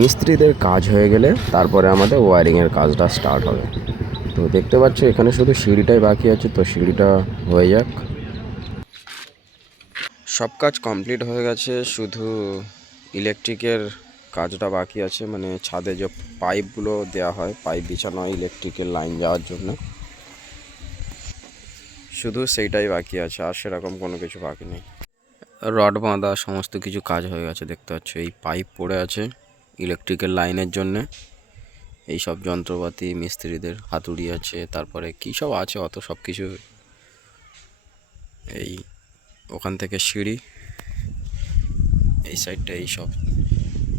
মিস্ত্রিদের কাজ হয়ে গেলে তারপরে আমাদের ওয়্যারিংয়ের কাজটা স্টার্ট হবে। তো দেখতে পাচ্ছ এখানে শুধু সিঁড়িটাই বাকি আছে, তো সিঁড়িটা হয়ে যাক। সব কাজ কমপ্লিট হয়ে গেছে, শুধু ইলেকট্রিকের কাজটা বাকি আছে, মানে ছাদে যে পাইপগুলো দেওয়া হয়, পাইপ বিছানো হয় ইলেকট্রিকের লাইন যাওয়ার জন্য, শুধু সেইটাই বাকি আছে, আর সেরকম কোনো কিছু বাকি নেই। রড বাঁধা সমস্ত কিছু কাজ হয়ে গেছে। দেখতে পাচ্ছ এই পাইপ পড়ে আছে ইলেকট্রিকের লাইনের জন্যে। এই সব যন্ত্রপাতি মিস্ত্রিদের হাতুড়ি আছে, তারপরে কী সব আছে অত সব কিছু। এই ওখান থেকে সিঁড়ি, এই সাইডটা এই সব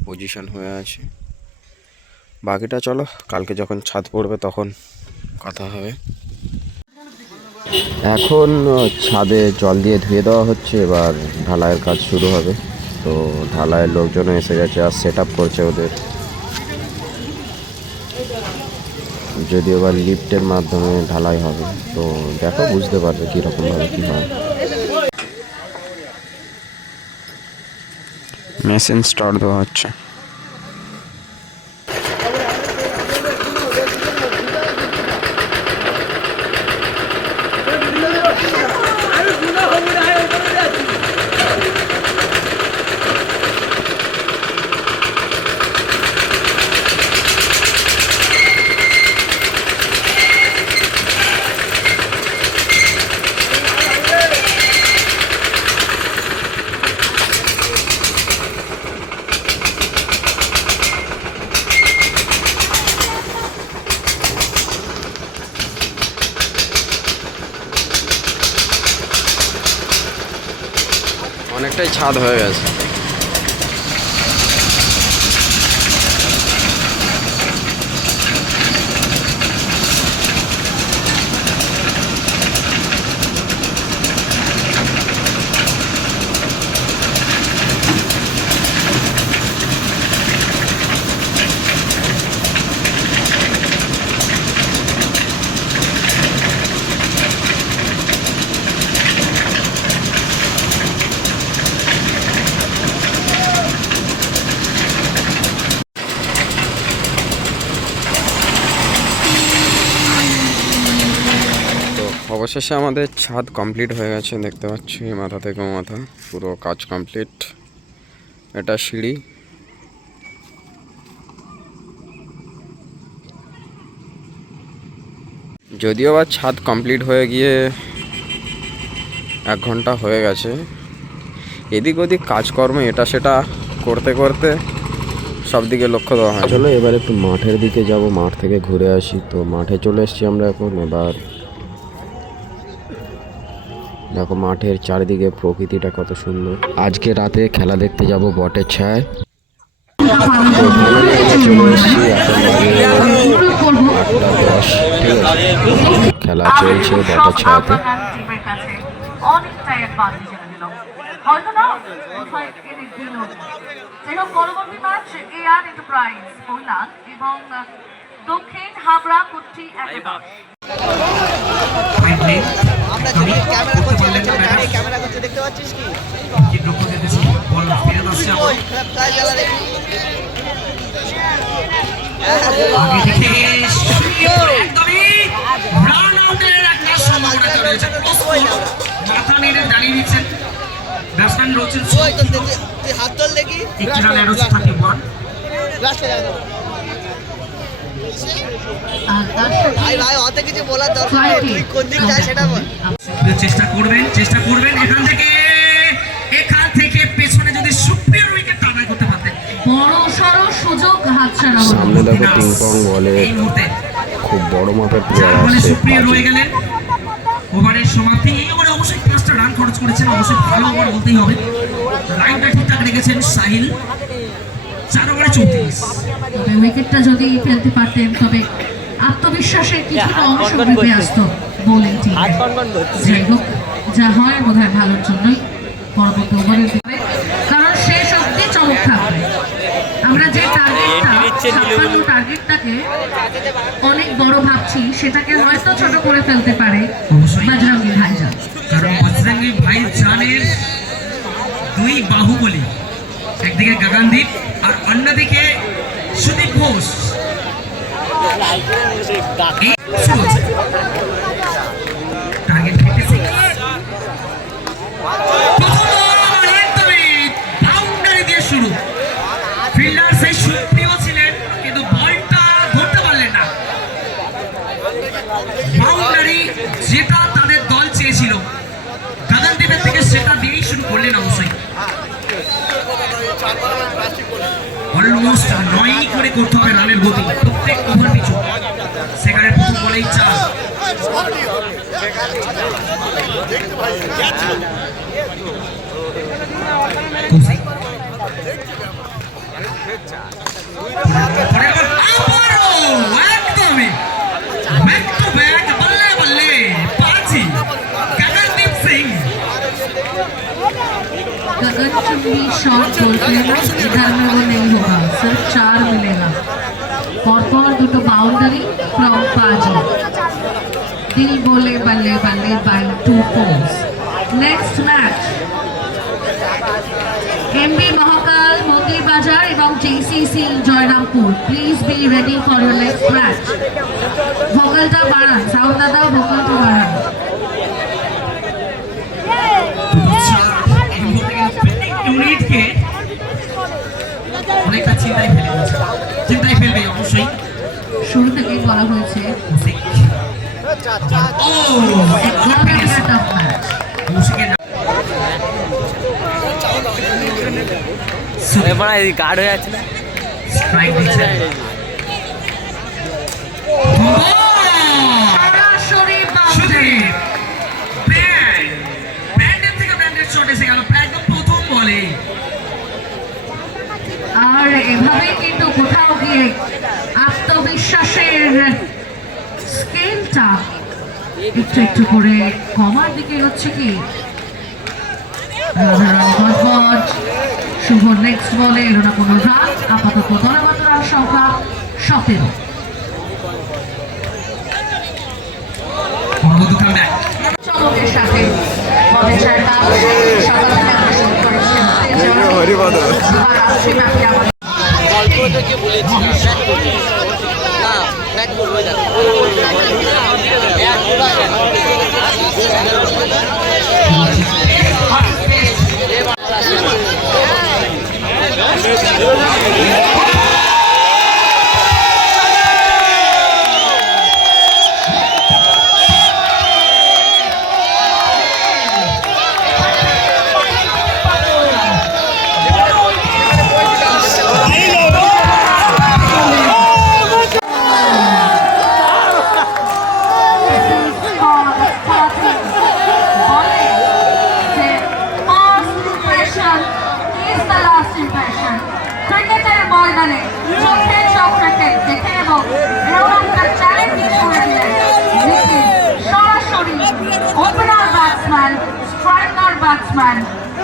পজিশন হয়ে আছে। বাকিটা চলো কালকে যখন ছাদ পড়বে তখন কথা হবে। এখন ছাদে জল দিয়ে ধুয়ে দেওয়া হচ্ছে, এবার ঢালাইয়ের কাজ শুরু হবে। তো ঢালাইয়ের লোকজন এসে গেছে আর সেট আপ করছে ওদের, যদিও বা লিফটের মাধ্যমে ঢালাই হবে। তো দেখো বুঝতে পারবে কীরকমভাবে কী হয়। মেশিন স্টার্ট দেওয়া হচ্ছে। অনেকটাই ছাদ হয়ে গেছে। অবশেষে আমাদের ছাদ কমপ্লিট হয়ে গেছে। দেখতে পাচ্ছি মাথা থেকে মাথা পুরো কাজ কমপ্লিট। এটা সিঁড়ি, যদিও বা ছাদ কমপ্লিট হয়ে গিয়ে 1 ঘন্টা হয়ে গেছে। এদিক ওদিক কাজকর্ম এটা সেটা করতে করতে সব দিকে লক্ষ্য দেওয়া হয়। চলো এবার একটু মাঠের দিকে যাব, মাঠ থেকে ঘুরে আসি। তো মাঠে চলে এসেছি আমরা এখন। এবার দেখো মাঠের চারিদিকে প্রকৃতিটা কত সুন্দর। আজকে রাতে খেলা দেখতে যাব বটের ছায়। চলে এসেছি, এখন বাজে 8:10। ঠিক আছে, খেলা চলছে বটের ছায়াতে। দক্ষিণ হাবড়া কুট্টি আমরা যদি ক্যামেরা করছি, ক্যামেরা করতে দেখতে পাচ্ছিস কি লক্ষ্য দিতেছি বল ফিরে আসছে ওই ফ্লাই জ্বালা দেখি আগে থেকে একদমই রান আউটের একটা সম্ভাবনা তৈরি হয়েছে। মাথা নেড়ে দাঁড়িয়ে দিচ্ছেন ব্যাটসম্যান রয়েছেন। ওই তো তুই হাত ধর দেখি একটু রান এরো 31 লাস্টে যাবে। ভাই ভাই অত কিছু বলার দরকার নেই, তুই কোন দিক যাস সেটা বল। চেষ্টা করবেন এখান থেকে পেছনে যদি সুপিরিয়র উইকেট টার্গেট করতে পারতেন, বড় সরো সুযোগ হাতছাড়া হলো। সামনে দেখো পিং পং বলে খুব বড় মাপের প্লেয়ার আছে। সুপিরিয়র হয়ে গেলেন। ওভারের সমাপ্তি, এই ওভারে অবশ্যই 5টা রান খরচ করেছেন, অবশ্যই ভালো ওভার বলতেই হবে। লাইনটা ঠিকঠাক রেখেছেন সাহিল। 4 ওভারে 34। তবে উইকেটটা যদি ফেলতে পারতেন তবে আত্মবিশ্বাসের কিছুটা অংশ বেঁচে আসতো বোলিং টিম। যাই হোক, যা হয় বোধহয় ভালোর জন্যই। পরবর্তী ওভারে কারণ শেষ অবধি চমক থাকবে। আমরা যে টার্গেটটাকে অনেক বড় ভাবছি, সেটাকে হয়তো ছোট করে ফেলতে পারে বজরঙ্গী ভাইজান। কারণ বজরঙ্গী ভাইজানের 2 বাহুবলী, একদিকে গগনদীপ আর অন্যদিকে সুদীপ ঘোষ এই শুরু হচ্ছে। টার্গেট 56 বাউন্ডারি দিয়ে শুরু। ফিল্ডার সেই সুপ্রিয় ছিলেন কিন্তু বলটা ধরতে পারলেন না। বাউন্ডারি যেটা তাদের দল চেয়েছিল গাগনদীপের থেকে সেটা দিয়েই শুরু করলেন অবশ্যই। অলমোস্ট 9 করে করতে হবে রানের গতি প্রত্যেক ওভার পিছু। সেখানে প্রথম বলেই 4। একদমই ব্যাক টু ব্যাক বল্লে বল্লে পাঁচি গাগনদীপ সিং। गगनचुंबी शॉट बोलते हैं ना, इधर में वो नहीं होगा, सिर्फ 4 मिलेगा। और दुटो बाउंड्री फ्रॉम पाजी। दिल बोले बल्ले बल्ले by 2 4। Next match MB Mahakal Moti Bazar एवं JCC Jayrampur. Please be ready for your next match. भोकलटा बाड़ान, साउंड दादा भोकलटा बाड़ान। ইউনিটকে অনেকটা চিন্তায় ফেলবে অবশ্যই। শুরু থেকেই বলা হয়েছে ও গার্ড হয়ে আছে না স্ট্রাইক দিচ্ছে। সরাসরি বাউন্ডারি। ব্যান্ডের থেকে ব্যান্ডের শট এসে গেল একদম প্রথম বলে। আর এভাবে কিন্তু কোথাও গিয়ে আত্মবিশ্বাসের স্কেলটা একটু একটু করে কমার দিকে হচ্ছে কি রাধারাম শুভ নেক্সট বলে এর না কোনো রান। আপাতত দলগত রান সংখ্যা 17। চমকের সাথে গল্পটাকে বলেছি না ব্যাট করবে না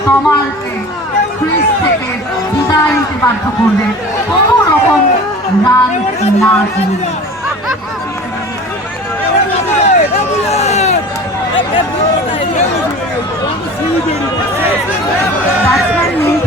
কমালকে ক্রিজ থেকে বিদায় নিতে বাধ্য করবে কোনো রকম রান না দিয়ে। ব্যাটসম্যান নেই